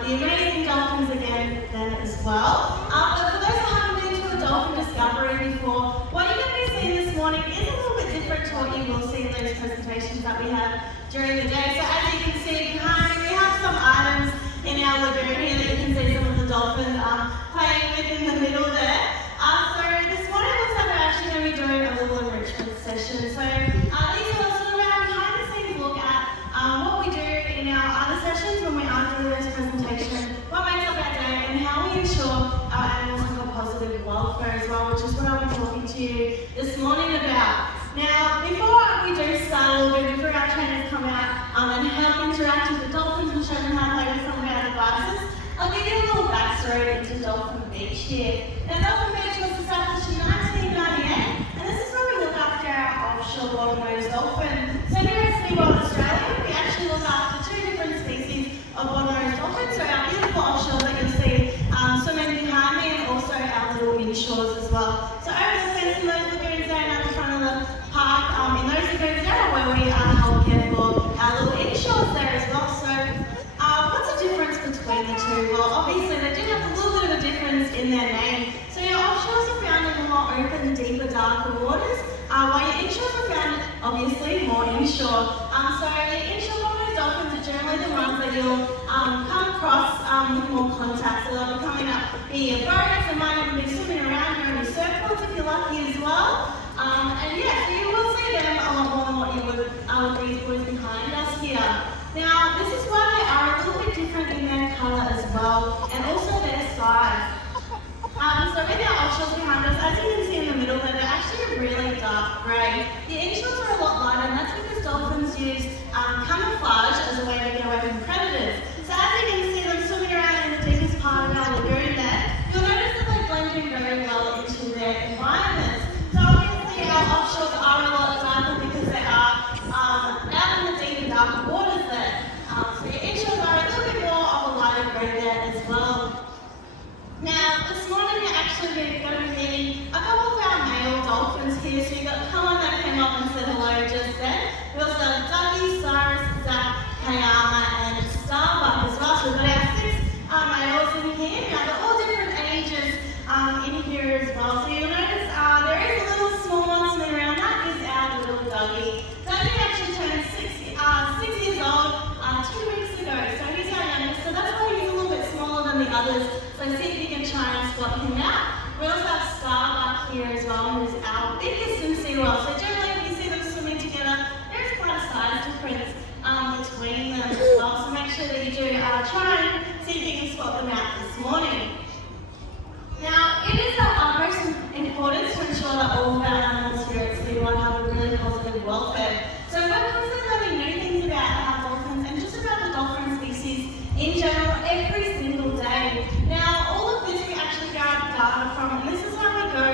the amazing dolphins again then as well. But for those who haven't been to a dolphin discovery before, what you're going to be seeing this morning is a little bit different to what you will see in those presentations that we have during the day. So as you can see behind me, we have some items in our lagoon here that you can see some of the dolphins playing with in the middle there. So this morning looks like we're actually going to be doing a little enrichment session. So these are sort of our behind the scenes look at what we do in our other sessions when we are doing this presentation, what makes up our day, and how we ensure our animals have a positive welfare as well, which is what I'll be talking to you this morning about. Now, before we do start a little bit, before our trainers come out and help interact with the dolphins and show them how to play with some of our devices, I'll give you a little backstory into Dolphin Beach here. Now, Dolphin Beach was established in 1998, and this is where we look after our offshore bottlenose dolphin. So here at SeaWorld Australia, we actually look after 2 different species of bottlenose dolphins. So our beautiful offshore that you'll see swimming behind me, and also our little inshores as well. So over the fence in those lagoons there and at the front of the park, in those lagoons there are where we help care for our little inshores there as well. So what's the difference between the two? Well, obviously they do have a little bit of a difference in their name. So your offshores are found in more open, deeper, darker waters, while your inshores are found obviously more inshore. So your inshore bottlenose dolphins are generally the ones that you'll come across with more contact. So they'll be coming up near your boats, they might even be swimming around you in your surfboards if you're lucky as well. And yeah, so you will see them a lot more than what you would with these boys behind us here. Now, this is why they are a little bit different in their colour as well, and also their size. So with our offshores behind us, as you can see in the middle there, they're actually a really dark grey. The inshores are a lot lighter, and that's because dolphins use camouflage as a way to get away from predators. So as you can see them swimming around in the deepest part of our lagoon there, you'll notice that they blend in very well into their environments. So obviously our offshores are a lot darker because they are out in the deep and darker waters there. So your inshores are a little bit more of a lighter grey there as well. Now, this morning we're actually going to be meeting a couple of our male dolphins here. So you've got Cullen that came up and said hello just then. We also have Dougie, Cyrus, Zach, Kayama, and Starbuck as well. So we've got our 6 males in here. Now, they're all different ages in here as well. So you'll notice there is a little small one swimming around. That is our little Dougie. Dougie actually turned 6 years old 2 weeks ago. So he's our youngest. So that's why he's a little bit smaller than the others. So see if you can try and spot him out. We also have Starbuck here as well, who's our biggest in SeaWorld. So generally if you see them swimming together, there is quite a size difference between them as well. So make sure that you do try and see if you can spot them out this morning. Now, it is of utmost importance to ensure that all of our animals here at SeaWorld have a really positive welfare. So we're constantly learning new things about our dolphins and just about the dolphin species in general every single day. Now, all of this we actually gather data from, and this is how we go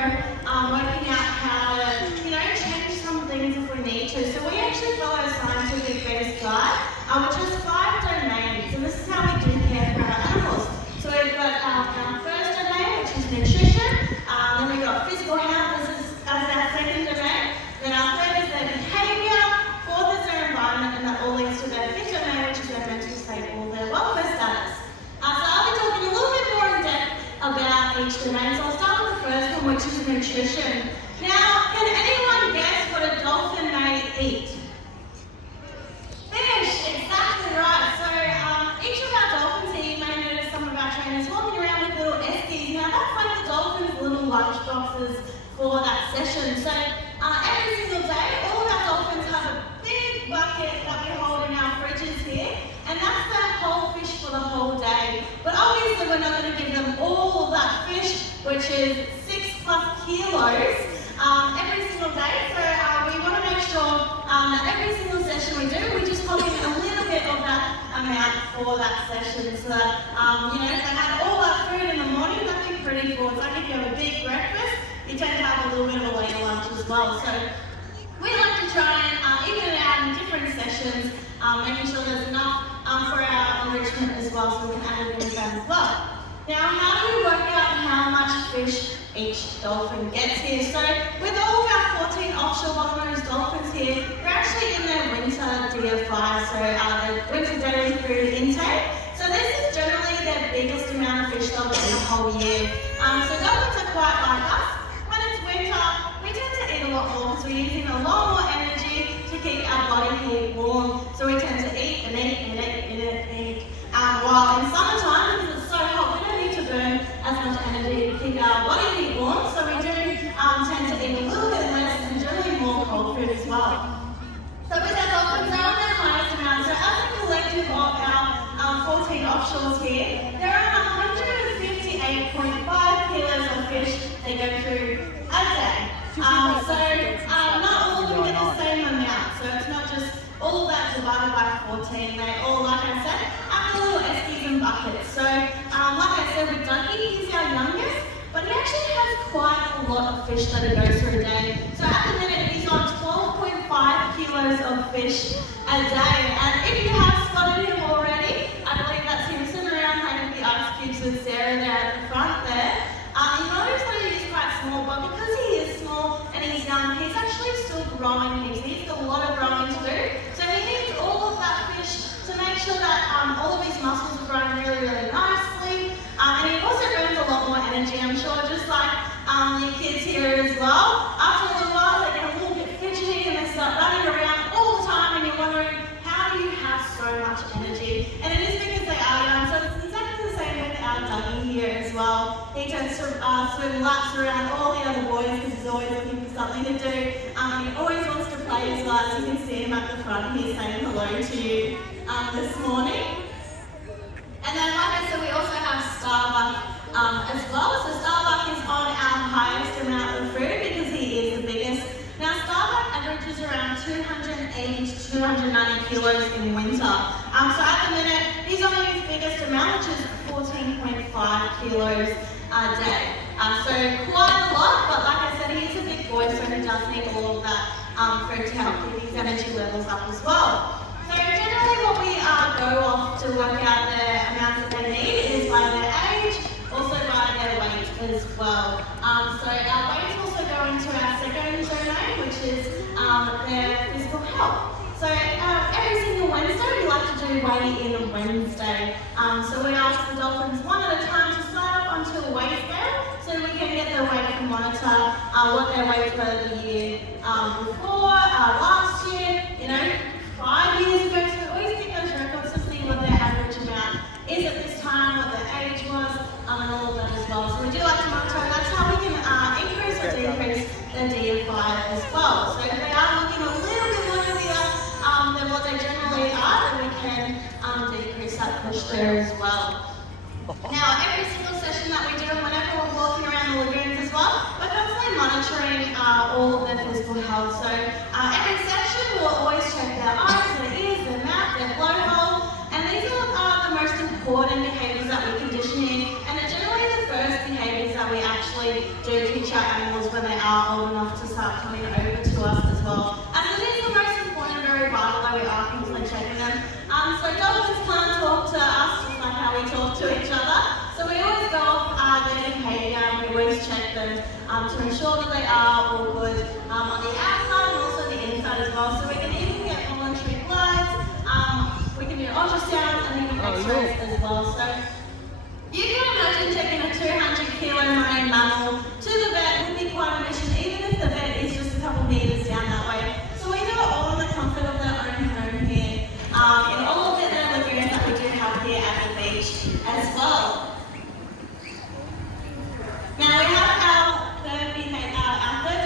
working out how to, change some things if we need to. So we actually follow a scientific-based guide, which has 5 domains, and this is how we do care for our animals. So we've got our first domain, which is nutrition, then we've got physical health as our second domain, then our third is their behaviour, 4th is their environment, and that all leads to their 5th domain, which is their mental state or their welfare status. So I'll be talking a little bit more in depth about each domain. So I'll start with the first one, which is nutrition. Now, can anyone guess what a dolphin may eat? Fish, exactly right. So each of our dolphins here, you may notice some of our trainers walking around with little esties. Now that's like the dolphins' little lunch boxes for that session. So every single day, all of our dolphins have a big bucket that we hold in our fridges here, and that's their whole fish for the whole day. But obviously we're not going to give them all of that fish, which is 6+ kilos every single day. So we want to make sure that every single session we do, we just pop in a little bit of that amount for that session. So that, if they had all that food in the morning, that'd be pretty full. It's like if you have a big breakfast, you tend to have a little bit of a later lunch as well. So we like to try and even it out in different sessions, making sure there's enough for our enrichment as well, so we can add it in that as well. Now, how do we work out how much fish each dolphin gets here? So with all of our 14 offshore bottlenose dolphins here, they're actually in their winter DFI, so their winter daily food intake. So this is generally whole year. So dolphins are quite like us. When it's winter, we tend to eat a lot more because we're using a lot more energy to keep our body heat warm. So we tend to eat and eat and eat and eat and eat. While in summertime, because it's so hot, we don't need to burn as much energy to keep our body heat warm. So we do tend to eat a little bit less and generally more cold food as well. So with our dolphins, they're on their highest amount. So as a collective of our 14 offshores here, there are 158.5 kilos of fish they go through a day. Not all of them get the same amount. So it's not just all of that divided by 14. They all, like I said, have their little eskies and buckets. So like I said with Dougie, he's our youngest, but he actually has quite a lot of fish that he goes through a day. So at the minute, he's on 12.5 kilos of fish a day. And if you have spotted him already, I believe that's him sitting around playing with the ice cubes with Sarah there at the front there. You notice that he is quite small, but because he is small and he's young, he's actually still growing. He's got a lot of growing to do. So he needs all of that fish to make sure that all of his muscles are growing really, really nicely. And he also burns a lot more energy, I'm sure, just like your kids here as well. After a little while, they get a little bit fidgety and they start running around all the time and you're wondering, how do you have so much energy? And it is because they are young. So it's exactly the same with our Dougie here as well. He tends to swim laps around all the other boys because he's always looking for something to do. He always wants to play as well. As you can see him at the front here saying hello to you this morning. And then like I said, we also have Starbuck as well. So Starbuck is on our highest amount of food because he is the biggest. Now Starbuck averages around 280 to 290 kilos in winter. So at the minute, he's on his biggest amount, which is 14.5 kilos a day. So quite a lot, but like I said, he is a big boy, so he does need all of that food to help keep his energy levels up as well. So generally what we go off to work out the amounts that they need is by their age, also by their weight as well. So our weights also go into our second domain, which is their physical health. So every single Wednesday we like to do weigh in Wednesday. So we ask the dolphins one at a time to sign up onto a weight scale so we can get their weight and monitor what their weight for the year before, last year, 5 years ago. So we always keep those records to see what their average amount is at this time, what their age was, and all of that as well. So we do like to monitor, and that's how we can increase or decrease the DFI as well. So if they are looking a little bit more heavier than what they generally are, then we can decrease that push there as well. Now, every single session that we do, and whenever we're walking around the lagoons as well, we're constantly monitoring all of their physical health. So every session, we'll always check their eyes, their ears, their mouth, their blowhole, and these are the most important behaviours that we condition in, and they're generally the first behaviours that we actually do teach our animals when they are old enough to start coming over to us as well. And it is the most important and very vital that we are constantly checking them. So dolphins can't talk to us just like how we talk to each other. So we always go off their behaviour and we always check them to ensure that they are all good on the outside and also the inside as well. So we can even get voluntary bloods, we can do ultrasounds and even x-rays as well. So you can imagine taking a 200 kilo marine mammal to the vet would be quite a mission, even if the vet is just a couple meters down that way. So we do it all in the comfort of their own home here, in all of the lagoons that we do have here at the beach as well. Now we have our third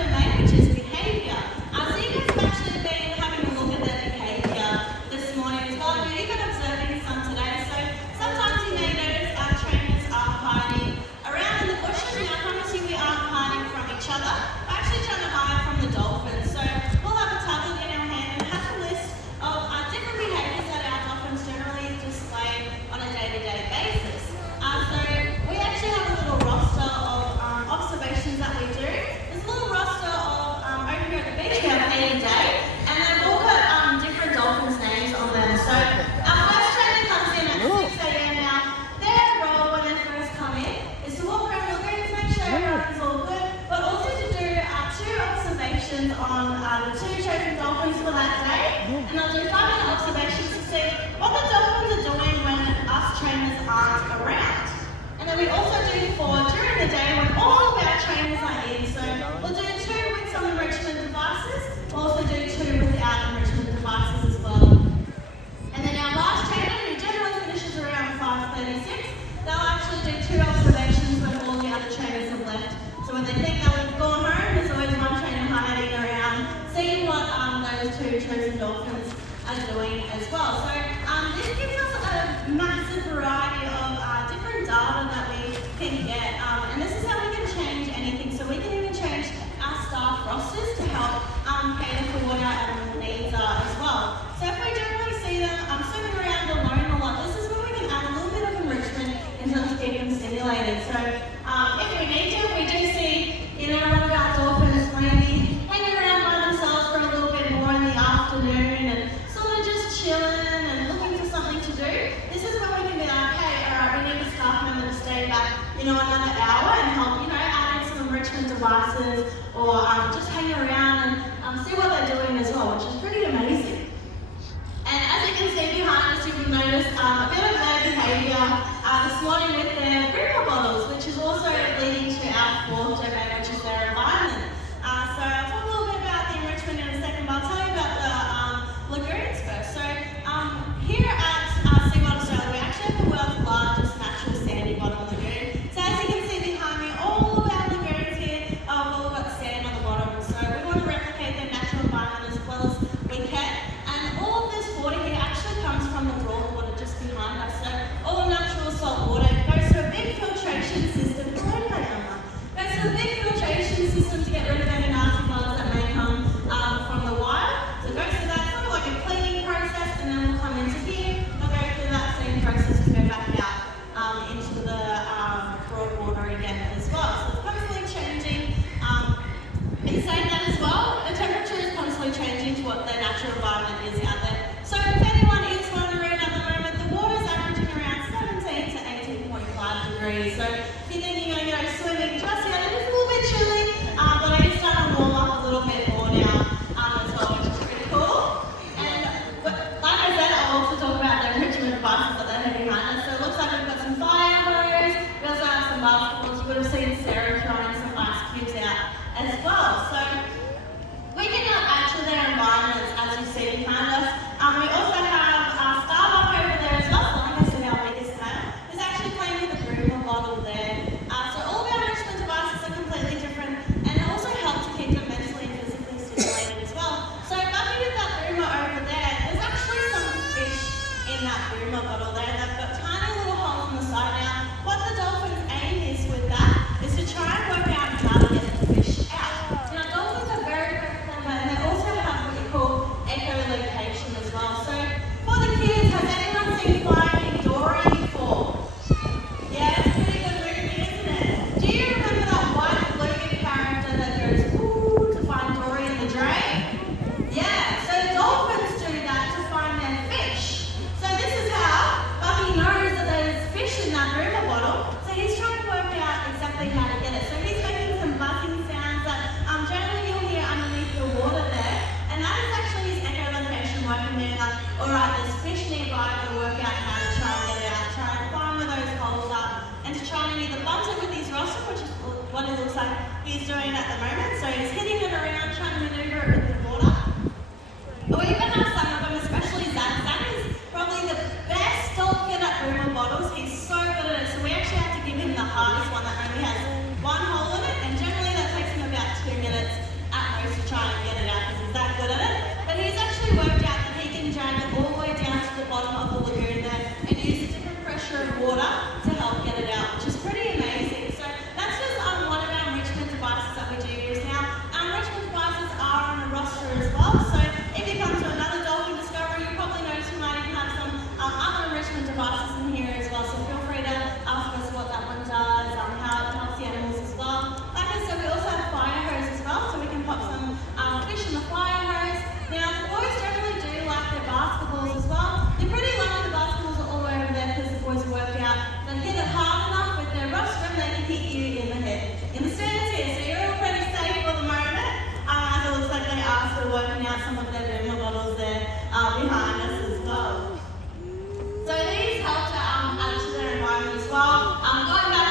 domain, which is behaviour. So you guys have actually been having a look at their behaviour this morning as well. You've been observing some today. So sometimes you may notice our trainers are hiding around in the bushes. Now I promise you we aren't hiding from each other. We're actually trying to hide from the dolphins. So we'll have a tablet in our hand and have a list of different behaviours that our dolphins generally display on a day-to-day basis. So we actually have a little roster of observations that we do. There's a little roster of, over here at the beach, we have 8 a day, and they've all got different dolphins' names on them. So our first trainer comes in at 6 a.m. now. Their role when they first come in is to walk around the lagoons, make sure everyone's all good, but also to do 2 observations on the 2 chosen dolphins for that day, and they'll do 5-minute observations to see what the dolphins are doing when us trainers aren't around. And then we also do 4 during the day when all of our trainers are in. So we'll do 2 with some enrichment devices. We'll also do 2 without enrichment devices as well. And then our last trainer, who generally finishes around 5:36, they'll actually do 2 observations when all the other trainers have left. So when they think that we've gone home, there's always one trainer hiding around, seeing what those 2 chosen dolphins are doing as well. So this gives us a massive variety of different data that we can get, and this is how we can change anything. So we can even change our staff rosters to help cater for what our animal needs are as well. So if we generally see them swimming around alone a lot, this is where we can add a little bit of enrichment in terms of keeping them stimulated. So if we need to, if we do see, one of our dolphins maybe hanging around by themselves for a little bit more in the afternoon and sort of just chilling and looking for something to do, this is when we can be like, hey, alright, we need a staff member to stay back, another hour and help, add in some enrichment devices or just hang around and see what they're doing as well, which is pretty amazing. And as you can see behind us, you can notice a bit of their behaviour this morning with their groomer bottles, which is also leading to our 4th domain, which is their environment. So I'll talk a little bit about the enrichment in a second, but I'll tell you about the lagoons first. So here at SeaWorld Australia, we actually have the world's largest natural sandy bottom lagoon. So as you can see behind me, all of our lagoons here have all got sand on the bottom. So we want to replicate their natural environment as well as we can. And all of this water here actually comes from the raw water just behind us. So all the natural salt water goes to a big filtration system. Goes to a big filtration system to get rid of any nasty bugs that may come from the wild. So it goes through that sort of like a cleaning process, and then we'll come into here. We'll go through that same process to go back out into the broad water again as well. So it's constantly changing. In saying that as well, the temperature is constantly changing to what their natural environment is out there. So if anyone is wondering at the moment, the water is averaging around 17 to 18.5 degrees. So if you're thinking you're going to go swimming just yet, it is a little bit chilly, but it is starting to warm up a little bit more now as well, which is pretty cool. And like I said, I'll also talk about the enrichment devices that they have behind us. So it looks like we've got some fire hose, we also have some basketballs. You would have seen Sarah throwing some ice cubes out as well. So we can add to their environments as you see behind us. We also have Starbuck over there as well. So like I said, our biggest snail is actually playing with the groomer bottle there. So all of our enrichment devices are completely different, and it also helps to keep them mentally and physically stimulated as well. So Bucky with that groomer over there, there's actually some fish in that groomer bottle there. They've got tiny little holes on the side. Now, what the dolphin's aim is with that is to try and work out how to get the fish out. Now, dolphins are very, very clever, and they also have what you call echolocation as well. So for the kids, has anyone seen Finding Dory before? Yeah, it's a pretty good movie, isn't it? Do you remember that white blue character that goes ooh to find Dory in the drain? Yeah, so dolphins do that to find their fish. So this is how Bucky knows that there's fish in that groomer bottle. So he's trying to work out exactly how to get it. So he's making some buzzing sounds that generally you'll hear underneath the water there. And that is actually his echolocation working there. Like, alright, there's fish nearby, I'm going to work out how to try and get it out, try and find where those holes are, and to try and either bunt it with his roster, which is what it looks like he's doing at the moment. So he's hitting it around, trying to maneuver it with the water. Or we even have some of them, especially Zach. Zach is probably the best dolphin at groomer bottles. He's so good at it. So we actually have to give him the hardest one that only has 1 hole in it, and generally that takes him about 2 minutes at most to try and get it out because he's that good at it. But he's actually worked out that he can drag it all the way down to the bottom of the lagoon there and use a different pressure of water to help get it out, which is pretty amazing. So that's just one of our enrichment devices that we do use now. Our enrichment devices are on a roster as well. So if you come to another dolphin discovery, you'll probably notice we might even have some other enrichment devices in here as well. So feel free to ask us what that one does, how it helps the animals as well. Like I said, we also have fire hose as well, so we can pop some fish in the fire hose. Now, the boys generally do like their basketballs as well. You're pretty lucky the basketballs are all over there because the boys have worked out they hit it hard enough with their roster and they can hit you in the head. In the stands here, so you're all pretty safe for the moment. As it looks like they are still working out some of their groomer bottles there behind us as well. So these help to add to their environment as well. Going back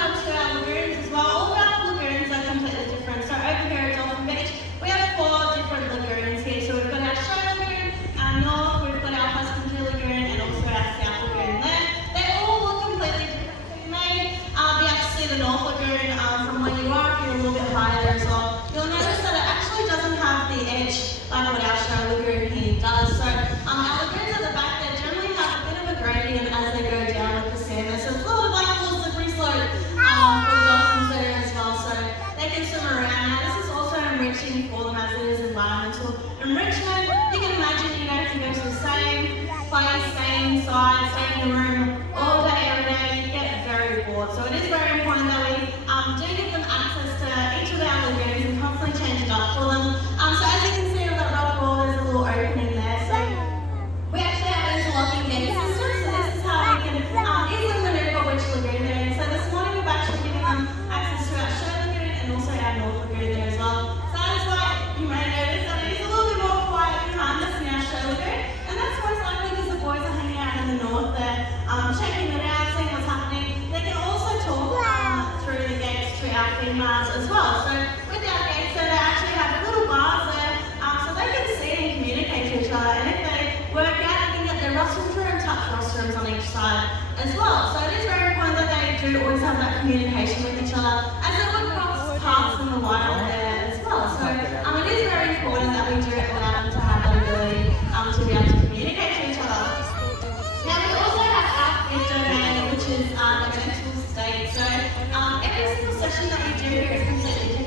the North Lagoon from where you are, if you're a little bit higher there as well, you'll notice that it actually doesn't have the edge like what our show lagoon here does. So our lagoons at the back there generally have a bit of a gradient as they go down with the sand. So it's a little bit like a little slippery slope for the dolphins there as well, so they can swim around. Now this is also enriching for them as it is environmental enrichment. You can imagine, you know, if you go to the same place, same side, stay in your room all day, every day, you get very bored. So it is very important that we do give them access to each of our lagoons and constantly change it up for them. So as you can see on that rock wall, there's a little opening there. So we actually have an interlocking gate system, so this is how we can easily maneuver which lagoon they're in. So this morning we've actually given them access to our show lagoon and also our North lagoon there as well. So that is why you may notice that it is a little bit more quiet and calmness in our show lagoon, and that's most likely because the boys are hanging out in the north there, checking it out, seeing what's happening. They can also talk through the gates to our females as well. So with our gates, so they actually have little bars there, so they can see and communicate to each other. And if they work out, they can get their rostrum through and touch rostrums on each side as well. So it is very important that they do always have that communication with each other, as they would cross paths in the wild there as well. So it is very important that we do allow them to have that ability to be able to communicate to each other. Now we also have our fifth domain, which is the mental state. So every single session that we do here is completely